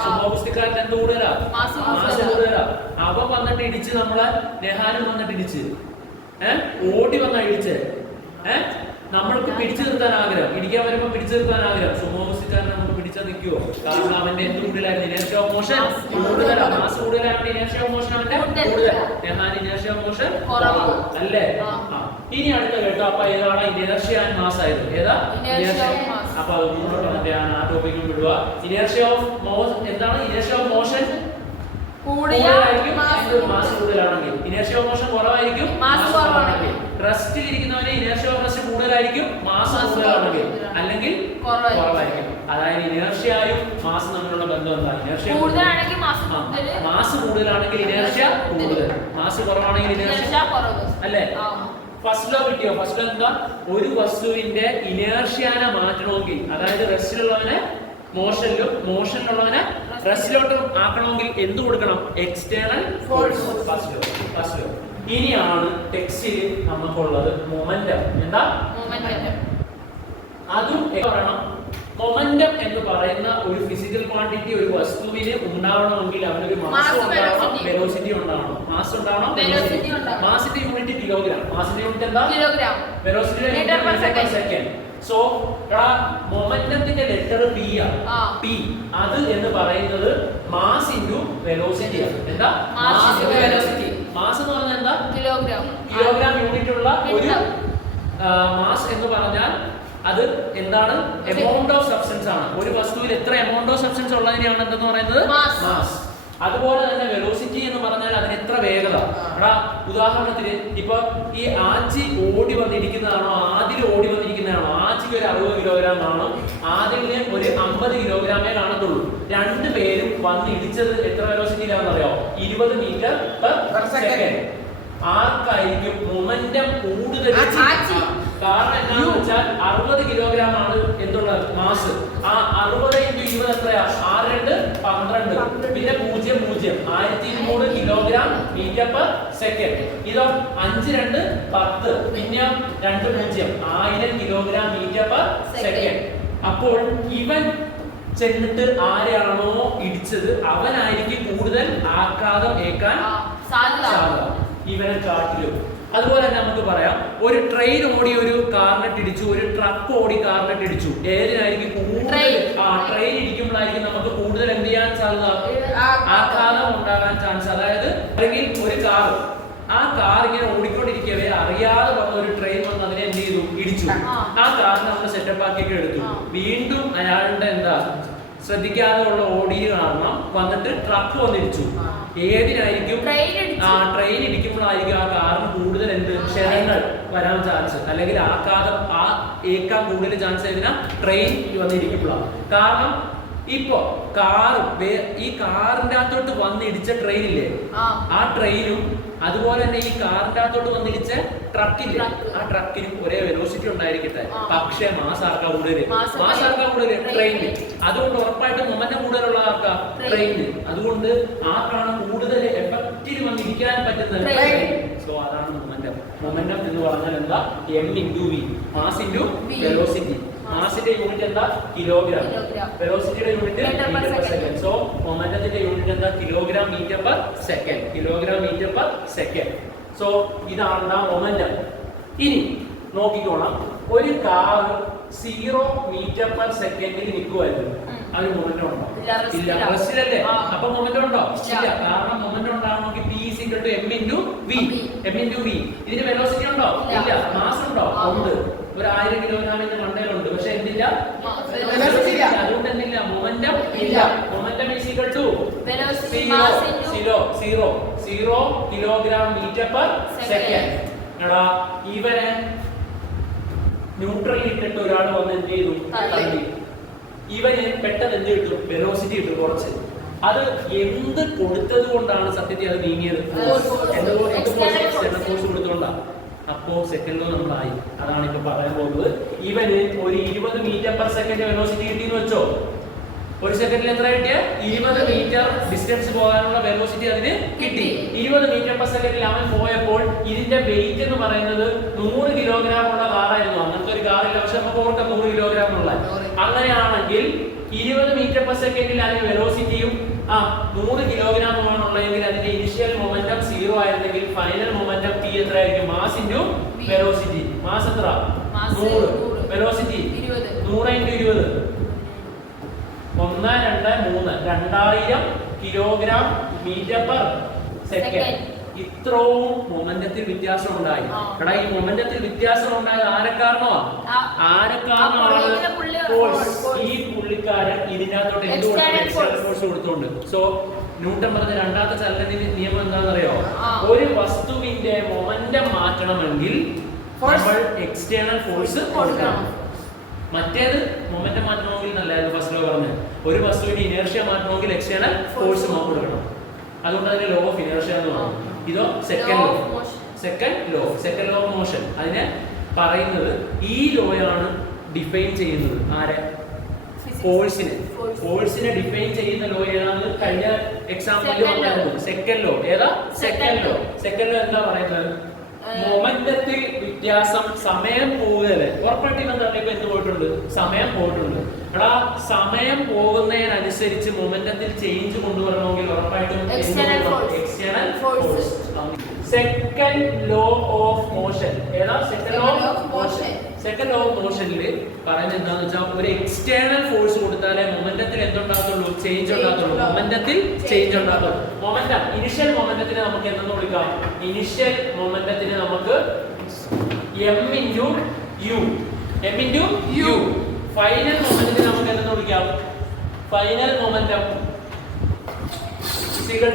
സുമോഗുസ്തിക്കാരൻ എന്ത് കൂടുതലാ? മാസ് കൂടുതലാ. അവൻ വന്നിട്ട് ഇടിച്ച് നമ്മളെ നെഹാനും വന്നിട്ട് ഇടിച്ച് ഓടി വന്നാ ഇടിച്ച് നമ്മൾക്ക് പിടിച്ചു നിർത്താൻ ആഗ്രഹം, ഇടിക്കാൻ വരുമ്പോ പിടിച്ചു നിർത്താൻ ആഗ്രഹം. സുമോഗുസ്തിക്കാരൻ നമുക്ക് പിടിച്ചാൽ നിൽക്കുവോ? കാരണം അവന്റെ എന്ത് കൂടുതലായിരുന്നു? ഇനേർഷ്യ ഓഫ് മോഷൻ കൂടുതലാണ്. മാസ് കൂടുതലാണ്. ഇനേർഷ്യ ഓഫ് മോഷൻ അവന്റെ കൂടുതൽ. നെഹാൻ ഇനേർഷ്യ ഓഫ് മോഷൻ അല്ലേ? ഇനി അടുത്ത കേട്ടോ. അപ്പൊ ഏതാണ് ഇനേർഷ്യ ആൻഡ് മാസ് ആയത്? ഏതാ? ഇനേർഷ്യ. അപ്പൊ അത് മുന്നോട്ട് വന്നിട്ട് ആ ടോപ്പിക്കും വിടുക. ഇനേർഷ്യ ഓഫ് എന്താണ്? ഇനേർഷ്യ ഓഫ് മോഷൻ കൂടുതലായിരിക്കും മാസ് കൂടുതലാണെങ്കിൽ. ഇനേർഷ്യ ഓഫ് മോഷൻ കുറവായിരിക്കും മാസ് കുറവാണെങ്കിൽ. റെസ്റ്റിൽ ഇരിക്കുന്നവന് ഇനേർഷ്യ ഓഫ് റെസ്റ്റ് കൂടുതലായിരിക്കും മാസ് കൂടുതലാണെങ്കിൽ, അല്ലെങ്കിൽ കുറവായിരിക്കും. അതായത് ഇനേർഷ്യയും മാസ് തമ്മിലുള്ള ബന്ധം എന്താ? ഇനേർഷ്യ മാസ് കൂടുതലാണെങ്കിൽ ഇനേർഷ്യ കൂടുതൽ, മാസ് കുറവാണെങ്കിൽ ഇനേർഷ്യ അല്ലേ? ഫസ്റ്റ് ലോ കിട്ടിയോ? ഫസ്റ്റ് ലോ എന്താ? ഒരു വസ്തുവിന്റെ ഇനേർഷ്യാനെ മാറ്റണമെങ്കിൽ, അതായത് റെസ്റ്റിലുള്ളവനെ മോഷനിലുള്ളവനെ റെസ്റ്റിലോട്ട് ആക്കണമെങ്കിൽ എന്ത് കൊടുക്കണം? External force. First law. ഇനിയാണ് ടെക്സ്റ്റിൽ നമുക്കുള്ളത് മൊമെന്റം. എന്താ? അതും പറയണം. മൊമെന്റം എന്ന് പറയുന്ന ഒരു ഫിസിക്കൽ ക്വാണ്ടിറ്റി ഒരു വസ്തുവിന് ഉണ്ടാവണമെങ്കിൽ അവനൊരു മാസ് ഉണ്ടാവണം, വെലോസിറ്റി ഉണ്ടാവണം. മാസ് ഉണ്ടാവണം, മാസിന്റെ യൂണിറ്റ് കിലോഗ്രാം. മാസിന്റെ യൂണിറ്റ് എന്താ? Velocity metre per second. So മൊമെന്റത്തിന്റെ ലെറ്റർ പി ആണ്. പി അത് എന്ന് പറയുന്നത് മാസ് ഇൻറ്റു വെലോസിറ്റി ആണ്. എന്താ മാസ് വെലോസിറ്റി? മാസ് എന്ന് പറഞ്ഞാൽ എന്താ? കിലോഗ്രാം യൂണിറ്റ് ഉള്ള ഒരു മാസ് എന്ന് പറഞ്ഞാൽ അത് എന്താണ്? എമൗണ്ട് ഓഫ് സബ്സ്റ്റൻസ് ആണ്. ഒരു വസ്തുവിൽ എത്ര എമൗണ്ട് ഓഫ് സബ്സ്റ്റൻസ് ഉള്ളതിനെയാണ് എന്തെന്ന് പറയുന്നത്? മാസ്. അതുപോലെ തന്നെ വെലോസിറ്റി എന്ന് പറഞ്ഞാൽ അതിന് എത്ര വേഗത. ഉദാഹരണത്തിന് ഇപ്പൊ ഈ ആച്ചി ഓടി വന്നിരിക്കുന്നതാണോ ആദ്യം ഓടി വന്നിരിക്കുന്നതാണോ? ആച്ചിക്ക് ഒരു 60 കിലോഗ്രാം കാണും, ആദ്യത്തിന് ഒരു 50 കിലോഗ്രാമേ കാണത്തുള്ളൂ. രണ്ടുപേരും വന്ന് ഇടിച്ചത് എത്ര വെലോസിറ്റിയിലാണെന്ന് അറിയോ? 20 മീറ്റർ പെർ സെക്കൻഡ്. ആർക്കായിരിക്കും മൊമെന്റം കൂടുതൽ? കാരണം എന്താണെന്ന് വെച്ചാൽ 60 കിലോഗ്രാം ആണ് എന്തുള്ളത്? മാസ്. ആ 60 × 20 എത്രയാ? 6 × 12. പിന്നെ 0 0 1200 കിലോഗ്രാം മീറ്റർ പെർ സെക്കൻഡ്. ഇതോ 5 2 10 പിന്നെ 2 0 1000 കിലോഗ്രാം മീറ്റർ പെർ സെക്കൻഡ്. അപ്പോൾ ഇവൻ ചെന്നിട്ട് ആരെയാണോ ഇടിച്ചത് അവനായിരിക്കും കൂടുതൽ ആഘാതം ഏൽക്കാൻ സാധ്യത ഇവനെ കാട്ടിലും. അതുപോലെ തന്നെ നമുക്ക് പറയാം, ഒരു ട്രെയിൻ ഓടി ഒരു കാറിനെട്ട് ഇടിച്ചു, ഒരു ട്രക്ക് ഓടി കാറിനെട്ട് ഇടിച്ചു. ഏതിനായിരിക്കും കൂടുതൽ? ട്രെയിൻ ഇടിക്കുമ്പോഴായിരിക്കും നമുക്ക് കൂടുതൽ എന്ത് ചെയ്യാൻ സാധ്യത? ആഘാതം ഉണ്ടാകാൻ ചാൻസ്. അതായത് അല്ലെങ്കിൽ ഒരു കാർ, ആ കാർ ഇങ്ങനെ ഓടിക്കൊണ്ടിരിക്കവേ അറിയാതെ വന്ന ഒരു ട്രെയിൻ വന്ന് അതിനെ എന്ത് ചെയ്തു? ഇടിച്ചു. ആ കാറിനെ നമ്മൾ സെറ്റപ്പ് ആക്കിയൊക്കെ എടുത്തു. വീണ്ടും അയാളുടെ എന്താ ശ്രദ്ധിക്കാതെ ഉള്ള ഓടിയ കാരണം വന്നിട്ട് ട്രക്ക് വന്നിടിച്ചു. ഏതിനായിരിക്കും? ട്രെയിൻ ഇടിക്കുമ്പോഴായിരിക്കും ആ കാറിന് കൂടുതൽ എന്ത് ക്ഷതങ്ങൾ വരാൻ ചാൻസ്, അല്ലെങ്കിൽ ആഘാതം ഏൽക്കാൻ കൂടുതൽ ചാൻസ് ഏതിനാ? ട്രെയിൻ വന്നിരിക്കുമ്പോഴാണ്. കാരണം ഇപ്പോ ഈ കാറിന്റെ അകത്തോട്ട് വന്നിടിച്ച ട്രെയിനില്ലേ, ആ ട്രെയിനും അതുപോലെ തന്നെ ഈ കാറിന്റെ അകത്തോട്ട് വന്നിടിച്ച ട്രക്കില്ലേ, ആ ട്രക്കിനും ഒരേ വെലോസിറ്റി ഉണ്ടായിരിക്കട്ടെ. പക്ഷേ മാസ് ആർക്കാ കൂടുതൽ? മാസ് ആർക്കാ കൂടുതൽ? ട്രെയിനിന്. അതുകൊണ്ട് ഉറപ്പായിട്ടും മൊമെന്റം കൂടുതലുള്ള ആർക്കാ? ട്രെയിനിന്. അതുകൊണ്ട് ആർക്കാണ് കൂടുതൽ എഫക്റ്റീവ് വന്നിരിക്കാൻ പറ്റുന്നത്? സോ അതാണ് മൊമെന്റം. മൊമെന്റം എന്ന് പറഞ്ഞാൽ എന്താ? m × v, mass into velocity. മാസിന്റെ യൂണിറ്റ് എന്താ? കിലോഗ്രാം. വെലോസിറ്റിയുടെ unit metre per second. So മൊമെന്റത്തിന്റെ യൂണിറ്റ് എന്താ? Kilogram metre per second. Kilogram metre per second. So ഇതാണ് മൊമെന്റം. ഇനി നോക്കിക്കോളാം, ഒരു കാർ 0 മീറ്റർ പെർ സെക്കൻഡിൽ നിൽക്കുമായിരുന്നു. അതിന് മൊമെന്റം ഉണ്ടോ? ഇല്ല. റെസ്റ്റിലല്ലേ? അപ്പൊ മൊമെന്റം ഉണ്ടോ? ഇല്ല. കാരണം മൊമെന്റം ഉണ്ടാവണമെങ്കിൽ P = m × v. ഇതിന് വെലോസിറ്റി ഉണ്ടോ? ഇല്ല. മാസ് ഉണ്ടോ? ഉണ്ട്. ഒരു 1000 കിലോഗ്രാമിന്റെ മണ്ടയിലുണ്ട്, പക്ഷെ എന്തില്ല? അതുകൊണ്ട് എന്തില്ല? മൊമെന്റം ഇല്ല. Momentum = 0 kilogram metre per second. എടാ ഇവനെ ന്യൂട്രലിൽ ഇട്ടിട്ട് ഒരാൾ വന്ന് എന്ത് ചെയ്തു? തള്ളി. ഇവന് പെട്ടെന്ന് എന്ത് കിട്ടും? വെലോസിറ്റി കിട്ടും കുറച്ച്. അത് എന്ത് കൊടുത്തത് കൊണ്ടാണ് സത്യത്തിൽ അത് നീങ്ങിയത്? ഫോഴ്സ് കൊടുത്തുകൊണ്ടാണ്. അപ്പോ സെക്കൻഡ് ലോ നമ്മളായി. അതാണ് ഇപ്പൊ പറയാൻ പോകുന്നത്. ഇവന് ഒരു 20 മീറ്റർ പെർ സെക്കൻഡ് വെലോസിറ്റി കിട്ടിയെന്ന് വെച്ചോ. ഒരു സെക്കൻഡിൽ എത്ര കിട്ടിയ? 20 മീറ്റർ ഡിസ്റ്റൻസ് പോകാനുള്ള വെലോസിറ്റി അതിന് കിട്ടി. 20 മീറ്റർ പെർ സെക്കൻഡിൽ അവൻ പോയപ്പോൾ ഇതിന്റെ വെയിറ്റ് എന്ന് പറയുന്നത് 100 കിലോഗ്രാം ഉള്ള കാറായിരുന്നു. അങ്ങനത്തെ ഒരു കാറില്ല, പക്ഷെ നമുക്ക് ഓർക്കാം 100 കിലോഗ്രാം ഉള്ള. അങ്ങനെയാണെങ്കിൽ 20 മീറ്റർ പെർ സെക്കൻഡിൽ അതിന് വെലോസിറ്റിയും 100 കിലോഗ്രാം ആണുള്ളതെങ്കിൽ അതിന്റെ ഇനിഷ്യൽ മൊമെന്റം 0 ആയിരുന്നെങ്കിൽ ഫൈനൽ മൊമെന്റം P എത്ര ആയിരിക്കും? Mass into velocity. മാസ് എത്ര? 100. Velocity 100 × 20 1 2 3 2000 kilogram metre per second. ഇത്രയും മൊമെന്റത്തിൽ വ്യത്യാസം ഉണ്ടായി. എടാ ഈ മൊമെന്റത്തിൽ വ്യത്യാസം ഉണ്ടായത് ആരെക്കാരണമാണ്? ഈ പുള്ളിക്കാരൻ ഇതിനകത്തോട്ട് എന്തുകൊണ്ട് ഫോഴ്സ് കൊടുത്തോണ്ട്. സോ ന്യൂട്ടൺ പറഞ്ഞ രണ്ടാമത്തെ ചലന നിയമം എന്താണെന്നറിയോ? ഒരു വസ്തുവിന്റെ മൊമെന്റം മാറ്റണമെങ്കിൽ നമ്മൾ എക്സ്റ്റേണൽ ഫോഴ്സ് കൊടുക്കണം. മറ്റേത് മൊമെന്റം മാറ്റണമെങ്കിൽ നല്ലതായിരുന്നു ഫസ്റ്റ് ലോ പറഞ്ഞത്. ഒരു വസ്തുവിന്റെ ഇനേർഷ്യ മാറ്റണമെങ്കിൽ എക്സ്റ്റേണൽ ഫോഴ്സ് കൊടുക്കണം. അതുകൊണ്ട് അതിന് ലോ ഓഫ് ഇനേർഷ്യ എന്ന് പറയും. ഇതോ സെക്കൻഡ് ലോ ഓഫ് മോഷൻ. അതിനെ പറയുന്നത് ഈ ലോയാണ് ഡിഫൈൻ ചെയ്യുന്നത്. ആരെ? ഫോഴ്സിനെ ഡിഫൈൻ ചെയ്യുന്ന ലോ ഏതാണ്? കഴിഞ്ഞ എക്സാമ്പിളിൽ വന്നായിരുന്നു സെക്കൻഡ് ലോ. ഏതാ? സെക്കൻഡ് ലോ എന്താ പറയുന്നത്? മൊമെന്റത്തിൽ വ്യത്യാസം സമയം പോവുകയല്ലേ. ഉറപ്പായിട്ടും ഇപ്പൊ എന്ത് പോയിട്ടുണ്ട്? സമയം പോയിട്ടുണ്ട്. എടാ സമയം പോകുന്നതിനനുസരിച്ച് മൊമെന്റത്തിൽ ചേഞ്ച് കൊണ്ടുവരണമെങ്കിൽ ഉറപ്പായിട്ടും external force. Second law of motion. ഏതാ? Second law of motion. Second law of മോഷനിൽ പറയുന്നത് എന്താണെന്ന് വെച്ചാൽ ഒരു എക്സ്റ്റേണൽ ഫോഴ്സ് കൊടുത്താലേ മൊമെന്റത്തിൽ എന്തുണ്ടാകത്തുള്ളൂ? ചേഞ്ച് ഉണ്ടാകത്തുള്ളൂ. മൊമെന്റത്തിൽ ചേഞ്ച് ഉണ്ടാകത്തുള്ളൂ. മൊമെന്റം ഇനിഷ്യൽ മൊമെന്റത്തിനെ നമുക്ക് എന്തെന്ന് വിളിക്കാം? ഇനിഷ്യൽ മൊമെന്റത്തിനെ നമുക്ക് m into u. m into u. Final മൊമെന്റത്തിനെ നമുക്ക് എന്തെന്ന് വിളിക്കാം? ഫൈനൽ മൊമെന്റം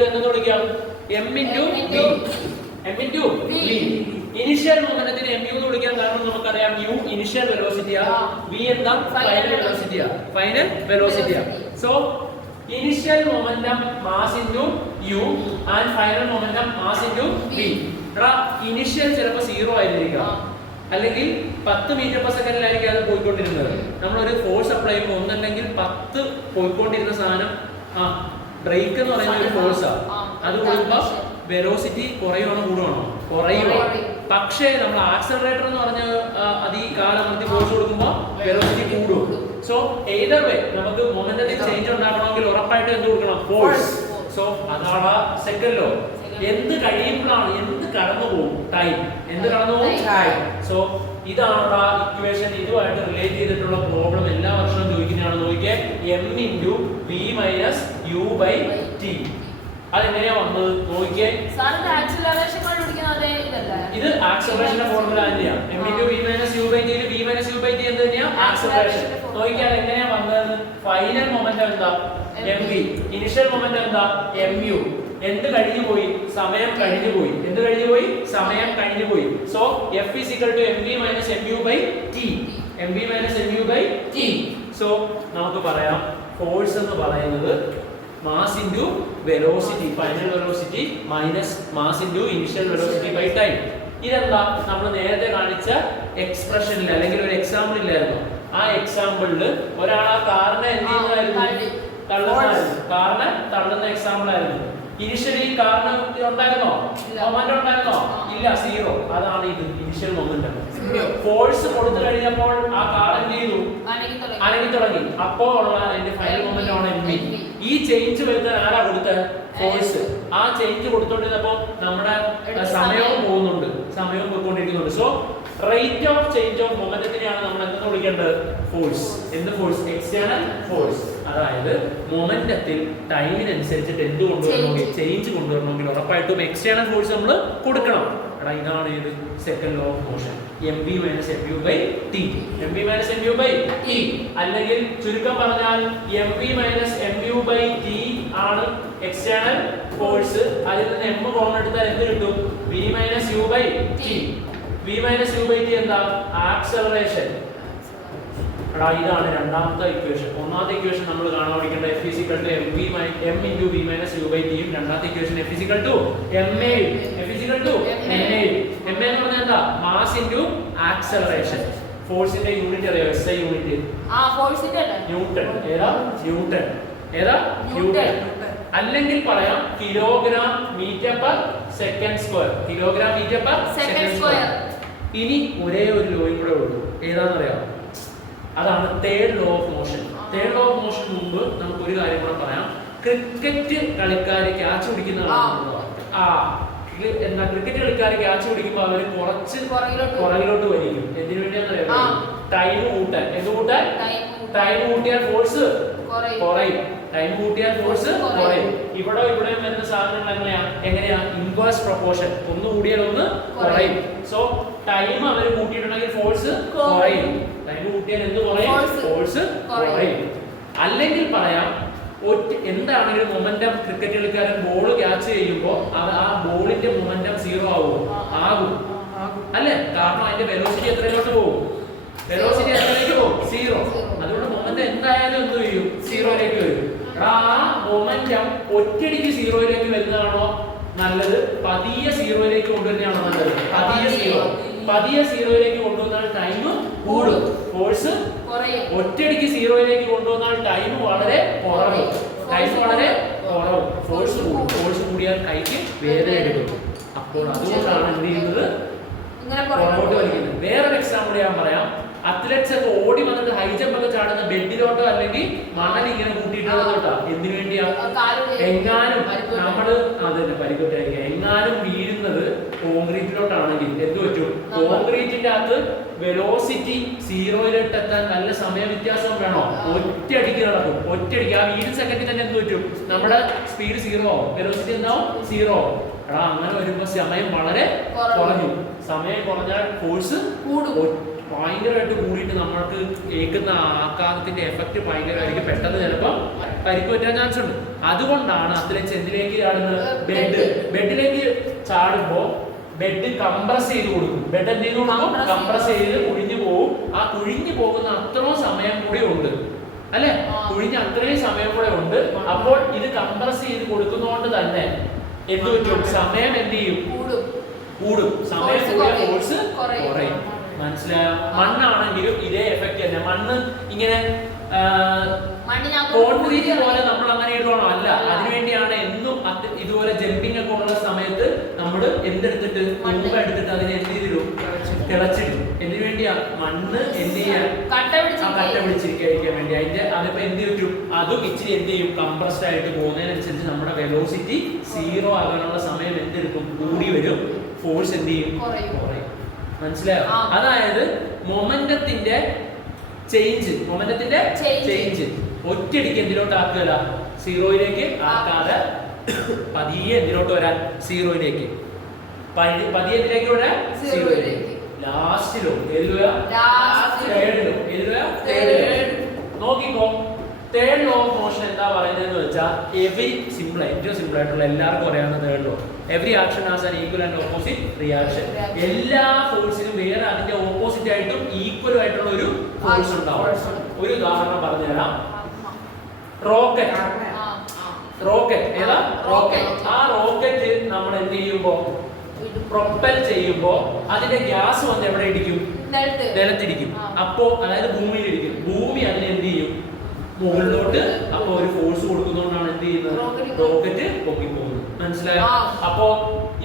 എന്തെന്ന് വിളിക്കാം? m into v. m into v. Initial മൊമെന്റത്തിനെ mu എന്ന് വിളിക്കാൻ കാരണം നമുക്കറിയാം u ഇനിഷ്യൽ വെലോസിറ്റിയാ, v എന്താ? ഫൈനൽ വെലോസിറ്റിയാ. ഫൈനൽ വെലോസിറ്റിയാ. So initial momentum mass into u and final momentum mass into v. Initial ചിലപ്പോൾ 0 ആയിരിക്കാം, അല്ലെങ്കിൽ 10 മീറ്റർ പെർ സെക്കൻഡിലായിരിക്കും അത് പോയിക്കൊണ്ടിരുന്നത്. നമ്മളൊരു ഫോഴ്സ് അപ്ലൈ ചെയ്യുമ്പോൾ ഒന്നല്ലെങ്കിൽ 10 പോയിക്കൊണ്ടിരുന്ന സാധനം ബ്രേക്ക് എന്ന് പറയുന്ന ഒരു ഫോഴ്സാണ്. അത് കൊടുക്കുമ്പോൾ വെലോസിറ്റി കുറയുവാണോ കൂടുവാണോ? കുറയുക. പക്ഷേ നമ്മൾ ആക്സലറേറ്റർ എന്ന് പറഞ്ഞ അത് ഈ കാലമർത്തി ഫോഴ്സ് കൊടുക്കുമ്പോൾ വെലോസിറ്റി കൂടും. സോ എയ്തർ വേ നമുക്ക് മൊമെന്റത്തിൽ ചേഞ്ച് ഉണ്ടാക്കണമെങ്കിൽ ഉറപ്പായിട്ട് എന്ത് കൊടുക്കണം? ഫോഴ്സ്. സോ അതാണ് സെക്കൻഡ് ലോ. എന്ത് കഴിയുമ്പോഴാണ് എന്ത് കടന്നു പോകും? ടൈം. എന്ത് കടന്നു പോകും? ടൈം. സോ ഇതാണ് ഇക്വേഷൻ. ഇതുമായിട്ട് റിലേറ്റ് ചെയ്തിട്ടുള്ള പ്രോബ്ലം എല്ലാ വർഷവും ചോദിക്കുന്നതാണ്. നോക്കിയേ, m into v minus u by t. അതെങ്ങനെയാ വന്നത് നോക്കിയേ. ഇത് ആക്സലറേഷന്റെ ഫോർമുല തന്നെയാ. m into v minus u by t യിൽ v minus u by t എന്ത് തന്നെയാ? ആക്സലറേഷൻ. നോക്കിയാൽ എങ്ങനെയാ വന്നത്? ഫൈനൽ മൊമെന്റം എന്താ? mv. ഇനിഷ്യൽ മൊമെന്റം എന്താ? mu. എന്ത് കഴിഞ്ഞു പോയി? സമയം കഴിഞ്ഞു പോയി. എന്ത് കഴിഞ്ഞു പോയി? സമയം കഴിഞ്ഞു പോയി. So f is equal to mv minus mu by t. mv minus mu by t. So നമുക്ക് പറയാം ഫോഴ്സ് എന്ന് പറയുന്നത് mass into velocity, final velocity minus mass into initial velocity by time. ഇതെന്താ നമ്മൾ നേരത്തെ കാണിച്ച എക്സ്പ്രഷനിൽ അല്ലെങ്കിൽ ഒരു എക്സാമ്പിൾ ഇല്ലായിരുന്നു? ആ എക്സാമ്പിളിൽ ഒരാൾ ആ കാറിനെ എന്ത് ചെയ്യുന്നതായിരുന്നു? തള്ളുന്നതായിരുന്നു. കാറിനെ തള്ളുന്ന എക്സാമ്പിൾ ആയിരുന്നു. ഇനിഷ്യലി കാറിന് ഉണ്ടായിരുന്നോ? മൊമെന്റം ഉണ്ടായിരുന്നോ? ഇല്ല, 0. അതാണ് ഇത് ഇനിഷ്യൽ മൊമെന്റം. ഫോഴ്സ് കൊടുത്തു കഴിഞ്ഞപ്പോൾ ആ കാർ എന്ത് ചെയ്തു? അനങ്ങി തുടങ്ങി. അപ്പോൾ ഉള്ള അതിന്റെ ഫൈനൽ മൊമെന്റം ആണ് mv. ഈ ചേഞ്ച് വരുത്താൻ ആരാ കൊടുത്തത്? ഫോഴ്സ്. ആ ചേഞ്ച് കൊടുത്തോണ്ടിരുന്നപ്പോൾ നമ്മുടെ സമയവും പോകുന്നുണ്ട്, സമയവും പോയിക്കൊണ്ടിരിക്കുന്നുണ്ട്. So rate of change of മൊമെന്റത്തിനെയാണ് നമ്മൾ എന്തെന്ന് വിളിക്കേണ്ടത്? ഫോഴ്സ്. എന്ത് ഫോഴ്സ്? External force. അതായത് മൊമെന്റത്തിൽ ടൈമിനനുസരിച്ചിട്ട് എന്ത് കൊണ്ടുവരണമെങ്കിൽ, ചേഞ്ച് കൊണ്ടുവരണമെങ്കിൽ ഉറപ്പായിട്ടും എക്സ്റ്റേണൽ ഫോഴ്സ് നമ്മൾ കൊടുക്കണം. ഇതാണ് ഇത് second law of motion. mv minus mu by t. mv minus mu by t. അല്ലെങ്കിൽ ചുരുക്കം പറഞ്ഞാൽ mv minus mu by t ആണ് എക്സ്റ്റേണൽ ഫോഴ്സ്. അതിൽ നിന്ന് m കോമൺ എടുത്താൽ എന്ത് കിട്ടും? v minus u by t. v minus u by t എന്താ? ആക്സലറേഷൻ. ഇതാണ് രണ്ടാമത്തെ ഇക്വേഷൻ. ഒന്നാമത്തെ ഇക്വേഷൻ നമ്മൾ കാണാൻ പഠിക്കേണ്ട f is equal to m into v minus u by t. രണ്ടാമത്തെ equation f is equal to ma. f is equal to ma. ma എന്ന് പറഞ്ഞാൽ എന്താ? Mass into acceleration. ഫോഴ്സിന്റെ യൂണിറ്റ് അറിയോ? SI unit. ഫോഴ്സിന്റെ ന്യൂട്ടൺ. ഏതാ? ന്യൂട്ടൺ. ഏതാ? Newton. അല്ലെങ്കിൽ പറയാം kilogram metre per second square. Kilogram metre per second square. ഇനി ഒരേ ഒരു ലോയും കൂടെ ഉള്ളൂ. ഏതാണെന്നറിയാം? അതാണ് third law of motion. Third law of motion മുമ്പ് നമുക്ക് ഒരു കാര്യം കൂടെ പറയാം. ക്രിക്കറ്റ് കളിക്കാർ ക്യാച്ച് പിടിക്കുന്ന എന്താ? ക്രിക്കറ്റ് കളിക്കാർ ക്യാച്ച് പിടിക്കുമ്പോൾ അവർ കുറച്ച് പുറകിലോട്ട് വലിക്കും. എന്തിനു വേണ്ടിയാണെന്നറിയാം? ടൈം കൂട്ടാൻ. എന്ത് കൂട്ടാൻ? ടൈം കൂട്ടിയാൽ ഫോഴ്സ് കുറയും. ടൈം കൂട്ടിയാൽ ഫോഴ്സ് കുറയും. ഇവിടെ വരുന്ന സാധനങ്ങൾ എങ്ങനെയാ? Inverse proportion. ഒന്ന് കൂടിയാൽ ഒന്ന് കുറയും. സോ ടൈം അവർ കൂട്ടിയിട്ടുണ്ടെങ്കിൽ ഫോഴ്സ് കുറയും. ടൈം കൂട്ടിയാൽ എന്ത് കുറയും? ഫോഴ്സ് കുറയും. അല്ലെങ്കിൽ പറയാം എന്താണെങ്കിലും മൊമെന്റം ക്രിക്കറ്റ് കളിക്കാരൻ ബോൾ ക്യാച്ച് ചെയ്യുമ്പോൾ അത് ആ ബോളിന്റെ മൊമെന്റം 0 ആവുമോ? ആകും അല്ലേ? കാരണം അതിന്റെ വെലോസിറ്റി എത്രയിലോട്ട് പോകും? വെലോസിറ്റി എത്രയിലേക്ക് പോകും? 0. അതുകൊണ്ട് മൊമെന്റം എന്തായാലും എന്ത് ചെയ്യും? 0ലേക്ക് വരും. ആ മൊമെന്റം ഒറ്റയടിക്ക് 0ലേക്ക് വരുന്നതാണോ നല്ലത്? പതിയെ 0ലേക്ക് കൊണ്ടുവരുന്നതാണോ നല്ലത്? പതിയെ 0ലേക്ക് കൊണ്ടുവന്നാൽ ടൈം കൂടും, ഫോഴ്സ് ഒറ്റയടിക്ക് 0ലേക്ക് കൊണ്ടുവന്നാൽ ടൈം വളരെ കുറവും. ഫോഴ്സ് കൂടും. ഫോഴ്സ് കൂടിയാൽ കൈക്ക് വേദന എടുക്കും. അപ്പോൾ അതുകൊണ്ടാണ് എന്ത് ചെയ്യുന്നത്? പുറകോട്ട് വലിക്കുന്നത്. വേറൊരു എക്സാമ്പിൾ ഞാൻ പറയാം. അത്ലറ്റ്സ് ഒക്കെ ഓടി വന്നിട്ട് ഹൈ ജമ്പ് ഒക്കെ ചാടുന്ന ബെഡിലോട്ടോ അല്ലെങ്കിൽ മണൽ ഇങ്ങനെ കൂട്ടിയിട്ടോട്ടാ. എന്തിനു വേണ്ടിയാ? എങ്ങാനും നമ്മള് അതന്നെ പരിക്കൊറ്റായിരിക്കും. എങ്ങാനും വീഴുന്നത് കോൺക്രീറ്റിലോട്ടാണെങ്കിൽ എന്ത് പറ്റും? കോൺക്രീറ്റിന്റെ അകത്ത് വെലോസിറ്റി സീറോയിലോട്ട് എത്താൻ നല്ല സമയ വ്യത്യാസം വേണോ? ഒറ്റയടിക്ക് നടക്കും. ഒറ്റയടിക്ക് ആ വീട് സെക്കൻഡിൽ തന്നെ എന്ത് പറ്റും? നമ്മുടെ സ്പീഡ് സീറോ ആവും, വെലോസിറ്റി എന്താവും? സീറോ. എടാ അങ്ങനെ വരുമ്പോ സമയം വളരെ കുറഞ്ഞു. സമയം കുറഞ്ഞാൽ ഫോഴ്സ് ഭയങ്കരമായിട്ട് കൂടിയിട്ട് നമ്മൾക്ക് ഏൽക്കുന്ന ആഘാതത്തിന്റെ എഫക്ട് ഭയങ്കരമായിരിക്കും. പെട്ടെന്ന് ചിലപ്പോൾ പരിക്ക് പറ്റാൻ ചാൻസ് ഉണ്ട്. അതുകൊണ്ടാണ് അത്ലറ്റ്സ് എന്തിലേക്ക് ചാടുന്നത്? ബെഡിലേക്ക് ചാടുമ്പോ ബെഡ് കംപ്രസ് ചെയ്ത് കൊടുക്കും. ബെഡ് എന്ത് ചെയ്ത് കൊടുക്കും? കംപ്രസ് ചെയ്ത് കുഴിഞ്ഞു പോകും. ആ കുഴിഞ്ഞു പോകുന്ന അത്രയും സമയം കൂടി ഉണ്ട് അല്ലെ? കുഴിഞ്ഞ അത്രയും സമയം കൂടെ ഉണ്ട്. അപ്പോൾ ഇത് കംപ്രസ് ചെയ്ത് കൊടുക്കുന്നതുകൊണ്ട് തന്നെ എന്ത് പറ്റും? സമയം എന്ത് ചെയ്യും? കൂടും. സമയം കൂടിയ ഫോഴ്സ് കുറയും. മനസ്സിലായോ? മണ്ണാണെങ്കിലും ഇതേ എഫക്ട് തന്നെ. മണ്ണ് ഇങ്ങനെ കോൺക്രീറ്റ് പോലെ നമ്മൾ അങ്ങനെ ഇടണോ? അല്ല. അതിനുവേണ്ടിയാണ് എന്നും ഇതുപോലെ ജമ്പിങ് ഒക്കെ ഉള്ള സമയത്ത് നമ്മൾ എന്തെടുത്തിട്ട് മുമ്പ് എടുത്തിട്ട് അതിനെ എന്ത് ചെയ്തിടും? തിളച്ചിടും. എന്തിനു വേണ്ടിയാ? മണ്ണ് എന്ത് ചെയ്യാൻ? കട്ട പിടിച്ചിരിക്കാൻ വേണ്ടി. അതിപ്പോ എന്ത് പറ്റും? അതും ഇച്ചിരി എന്ത് ചെയ്യും? കംപ്രസ്ഡ് ആയിട്ട് പോകുന്നതിനനുസരിച്ച് നമ്മുടെ വെലോസിറ്റി സീറോ ആകാനുള്ള സമയം എന്തെടുക്കും? കൂടി വരും. ഫോഴ്സ് എന്ത് ചെയ്യും? കുറയും. മനസ്സിലായോ? അതായത് മൊമെന്റത്തിന്റെ ചേഞ്ച് ഒറ്റയടിക്ക് എന്തിലോട്ട് ആക്കുക? സീറോയിലേക്ക് ആക്കാതെ പതിയെ എന്തിലോട്ട് വരാൻ? സീറോയിലേക്ക്. പതിയെ എന്തിലേക്ക് വരാൻ? സീറോയിലേക്ക്. ലാസ്റ്റിലോ ഏതിലോ? നോക്കിക്കോ. തേർഡ് ലോ ഓഫ് മോഷൻ എന്താ പറയുന്നതെന്ന് വെച്ചാൽ ഏറ്റവും സിമ്പിൾ ആയിട്ടുള്ള എല്ലാവർക്കും അറിയാവുന്ന third law. Every action has an equal and opposite reaction. എല്ലാ ഫോഴ്സിനും വേറെ അതിന്റെ ഓപ്പോസിറ്റ് ആയിട്ടും ഈക്വൽ ആയിട്ടുള്ള ഒരു ഫോഴ്സ് ഉണ്ടാവും. ഒരു ഉദാഹരണം പറഞ്ഞുതരാം. റോക്കറ്റ് ഏതാ? റോക്കറ്റ്. ആ റോക്കറ്റ് നമ്മൾ എന്ത് ചെയ്യുമ്പോ പ്രൊപ്പൽ ചെയ്യുമ്പോ അതിന്റെ ഗ്യാസ് വന്ന് എവിടെ ഇടിക്കും? നിലത്തിടിക്കും. അപ്പോ അതായത് ഭൂമിയിൽ ഇടിക്കും. ഭൂമി അതിനെ എന്ത് ചെയ്യും? മുകളിലോട്ട്. അപ്പൊ ഒരു ഫോഴ്സ് കൊടുക്കുന്നതുകൊണ്ടാണ് എന്ത് ചെയ്യുന്നത്? റോക്കറ്റ് പൊക്കിപ്പോകുന്നത്. മനസ്സിലായോ? അപ്പോ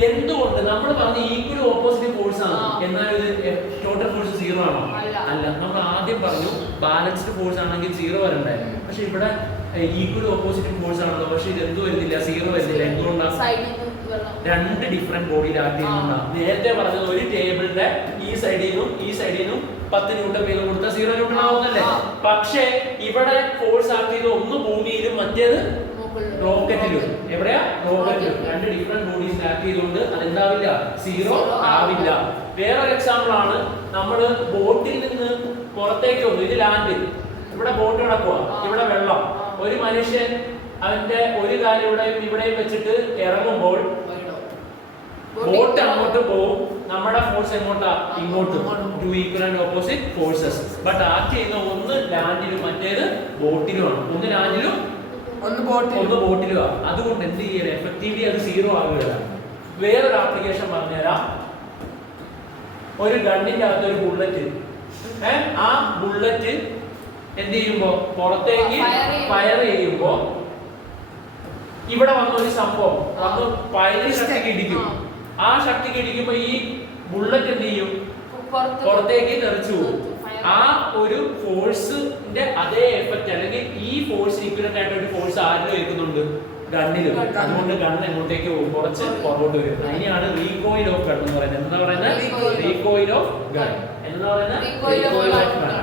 എന്തുകൊണ്ട് നമ്മൾ പറഞ്ഞ ഈക്വൽ ഓപ്പോസിറ്റ് ഫോഴ്സ് ആണ്, എന്നാൽ ഇത് ടോട്ടൽ ഫോഴ്സ് സീറോ ആണോ? അല്ല. നമ്മൾ ആദ്യം പറഞ്ഞു ബാലൻസ്ഡ് ഫോഴ്സ് ആണെങ്കിൽ സീറോ വരണ്ടേ. പക്ഷെ ഇവിടെ ഈക്വൽ ഓപ്പോസിറ്റ് ഫോഴ്സ് ആണല്ലോ. പക്ഷെ ഇത് എന്ത് വരുന്നില്ല? സീറോ വരുന്നില്ല. എന്തുകൊണ്ടാണ്? രണ്ട് ഡിഫറെന്റ് ബോഡിയിൽ ആക്ട് ചെയ്യുന്നുണ്ടാവും. നേരത്തെ പറഞ്ഞത് ഒരു ടേബിളിന്റെ ഈ സൈഡിൽ നിന്നും 10 ന്യൂട്ടൺ വീതം കൊടുത്താൽ 0 ന്യൂട്ടൺ ആവുന്നല്ലേ. പക്ഷേ ഇവിടെ ഫോഴ്സ് ആക്ട് ചെയ്ത് ഒന്ന് ഭൂമിയിലും മറ്റേത് റോക്കറ്റിലും. എവിടെയാ? റോക്കറ്റിലും. രണ്ട് ഡിഫറെന്റ് ബോഡീസ് ആക്ട് ചെയ്തുകൊണ്ട് അതെന്താവില്ല? സീറോ ആവില്ല. വേറൊരു എക്സാമ്പിൾ ആണ്. നമ്മൾ ബോട്ടിൽ നിന്ന് പുറത്തേക്ക് വന്നു. ഇത് ലാൻഡ്. ഇവിടെ ബോട്ട് കിടക്കുക, ഇവിടെ വെള്ളം. ഒരു മനുഷ്യൻ അവന്റെ ഒരു കാര്യം ഇവിടെയും വെച്ചിട്ട് ഇറങ്ങുമ്പോൾ ബോട്ട് അങ്ങോട്ട് പോകും. നമ്മുടെ ഫോഴ്സ് എങ്ങോട്ടാ? ഇങ്ങോട്ടും. Two equal and opposite forces. But act ചെയ്യുന്ന ഒന്ന് ലാൻഡിലും മറ്റേത് ബോട്ടിലുമാണ്. ഒന്ന് ലാൻഡിലും ഒന്ന് ബോട്ടിലുമാണ്. അതുകൊണ്ട് എന്ത് ചെയ്യണം? എഫക്റ്റീവ്ലി അത് സീറോ ആവുകയില്ല. വേറൊരു ആപ്ലിക്കേഷൻ പറഞ്ഞുതരാം. ഒരു ഗണ്ണിന്റെ അകത്ത് ഒരു ബുള്ളറ്റ്. ആ ബുള്ളറ്റ് എന്ത് ചെയ്യുമ്പോ പുറത്തേക്ക് ഫയർ ചെയ്യുമ്പോ ഇവിടെ വന്ന ഒരു സംഭവം വന്ന് പയറി ശക്തിക്ക് ഇടിക്കും. ആ ശക്തിക്ക് ഇടിക്കുമ്പോ ഈ ബുള്ളറ്റ് എന്ത് ചെയ്യും? പുറത്തേക്ക് തെറിച്ചു പോകും. ആ ഒരു ഫോഴ്സിന്റെ അതേ എഫക്റ്റ് അല്ലെങ്കിൽ ഈ ഫോഴ്സ് ഈക്വലന്റ് ആയിട്ട് ഒരു ഫോഴ്സ് ആരിലും ഏൽക്കുന്നുണ്ട്? ഗണ്ണിലും. അതുകൊണ്ട് ഗണ്ണ് എങ്ങോട്ടേക്ക് പോകും? കുറച്ച് പുറകോട്ട് വരും. അതിനെയാണ് റീകോയിൽ ഓഫ് ഗൺ എന്ന് പറയുന്നത്. എന്താ പറയുന്നത്? Recoil of gun. എന്താ പറയുന്നത്? Recoil of gun.